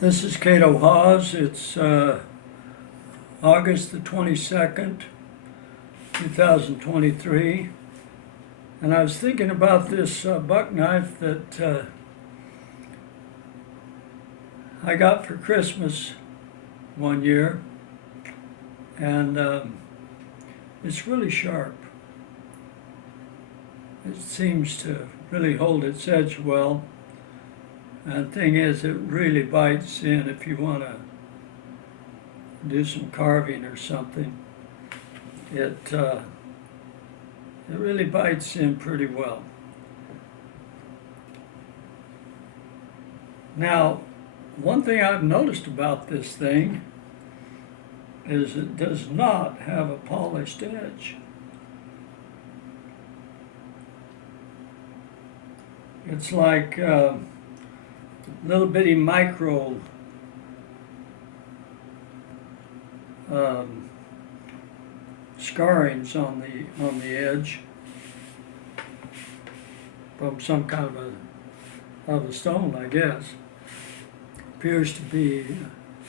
This is Cato Hawes. It's August the 22nd, 2023. And I was thinking about this buck knife that I got for Christmas one year. And it's really sharp. It seems to really hold its edge well. And the thing is, it really bites in if you want to do some carving or something. It really bites in pretty well. Now, one thing I've noticed about this thing is it does not have a polished edge. It's like little bitty micro scarrings on the edge from some kind of a stone, I guess. Appears to be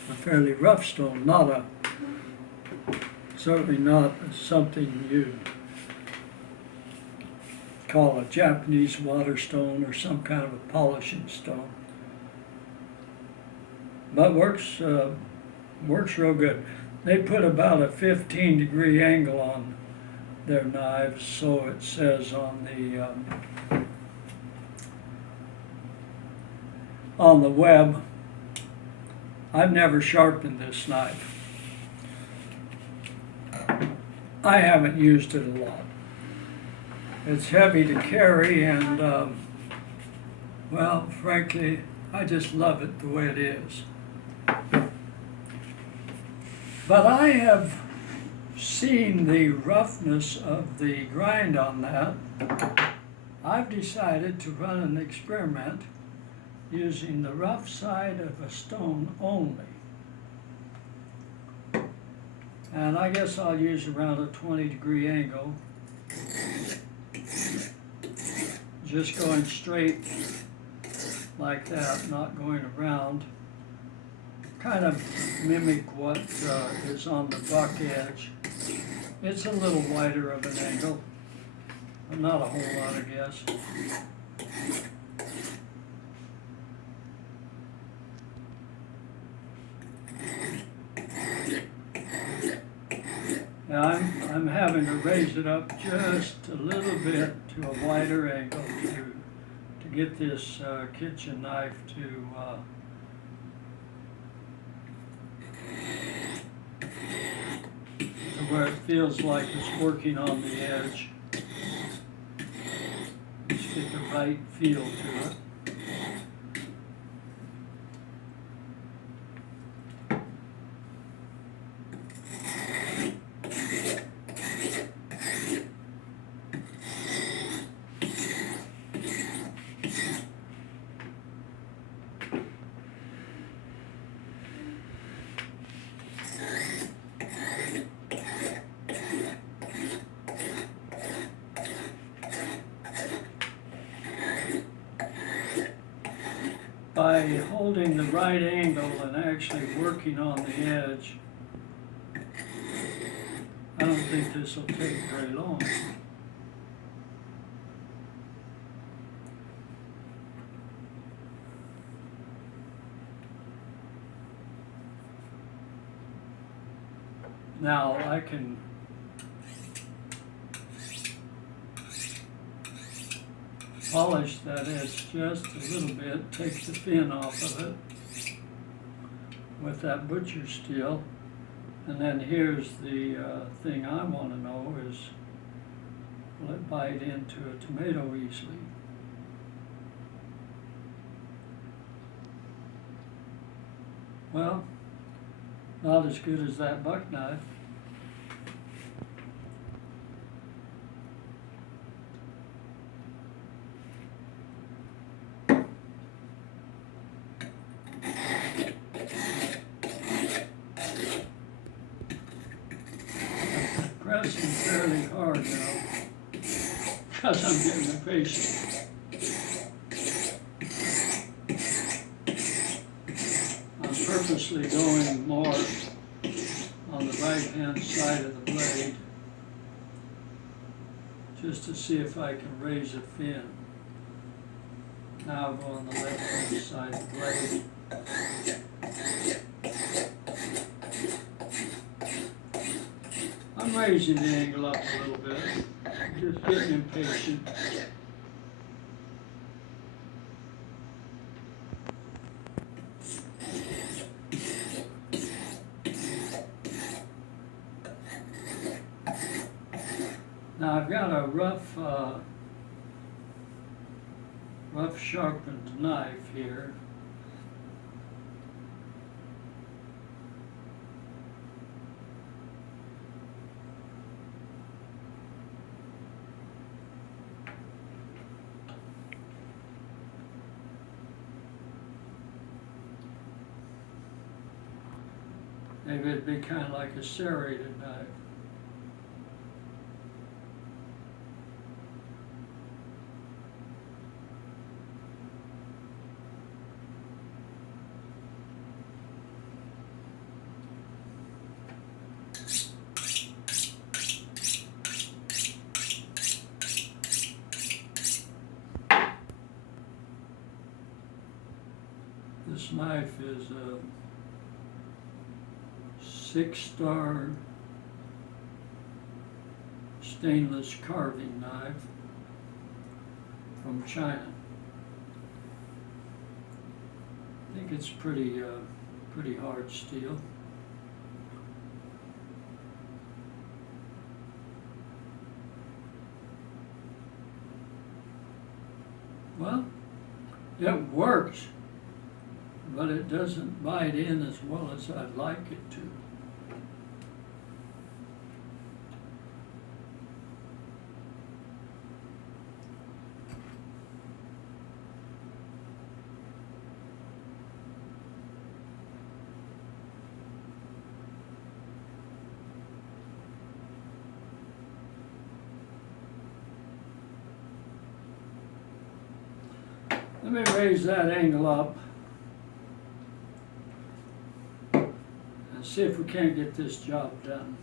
a fairly rough stone, certainly not something you call a Japanese water stone or some kind of a polishing stone. But works real good. They put about a 15-degree angle on their knives, so it says on the web. I've never sharpened this knife. I haven't used it a lot. It's heavy to carry, and well, frankly, I just love it the way it is. But I have seen the roughness of the grind on that. I've decided to run an experiment using the rough side of a stone only. And I guess I'll use around a 20-degree angle. Just going straight like that, not going around. Kind of mimic what is on the buck edge. It's a little wider of an angle, but not a whole lot, I guess. Now I'm having to raise it up just a little bit to a wider angle to get this kitchen knife to where it feels like it's working on the edge. Just get the right feel to it. By holding the right angle and actually working on the edge, I don't think this will take very long. Now I can polish that edge just a little bit, take the fin off of it with that butcher steel. And then here's the thing I want to know is, will it bite into a tomato easily? Well, not as good as that buck knife. Pressing fairly hard now because I'm getting impatient. I'm purposely going more on the right-hand side of the blade just to see if I can raise a fin. Now I'll go on the left-hand side of the blade. I'm raising the angle up a little bit, just getting impatient. Now I've got a rough sharpened knife here. Maybe it'd be kind of like a serrated knife. This knife is a 6-star stainless carving knife from China. I think it's pretty hard steel. Well, it works, but it doesn't bite in as well as I'd like it to. Let me raise that angle up and see if we can't get this job done.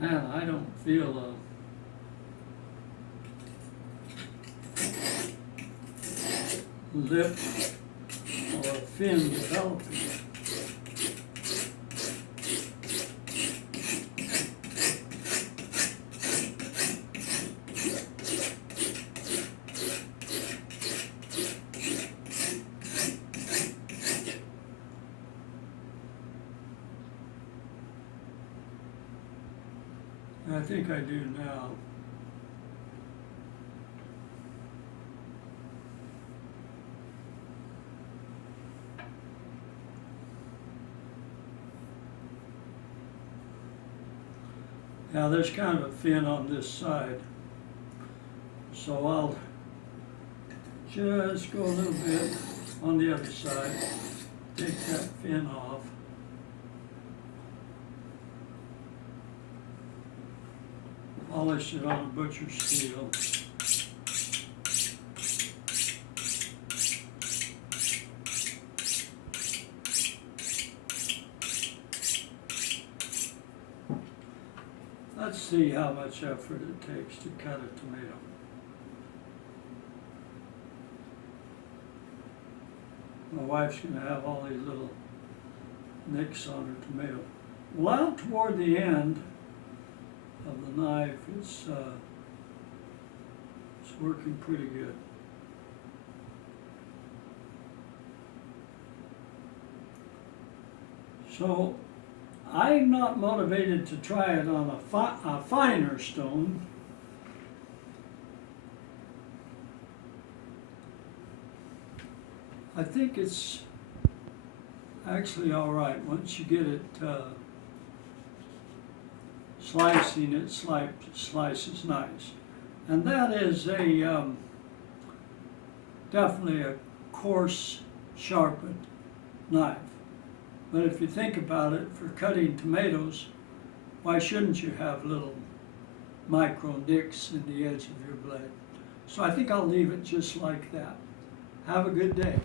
Man, I don't feel a lip or a fin developing. I think I do now. Now there's kind of a fin on this side, so I'll just go a little bit on the other side, take that fin off. Polish it on a butcher steel. Let's see how much effort it takes to cut a tomato. My wife's going to have all these little nicks on her tomato. Well, out toward the end of the knife, it's working pretty good. So I'm not motivated to try it on a finer stone. I think it's actually all right once you get it slicing it slices nice. And that is a definitely a coarse, sharpened knife. But if you think about it, for cutting tomatoes, why shouldn't you have little micro nicks in the edge of your blade? So I think I'll leave it just like that. Have a good day.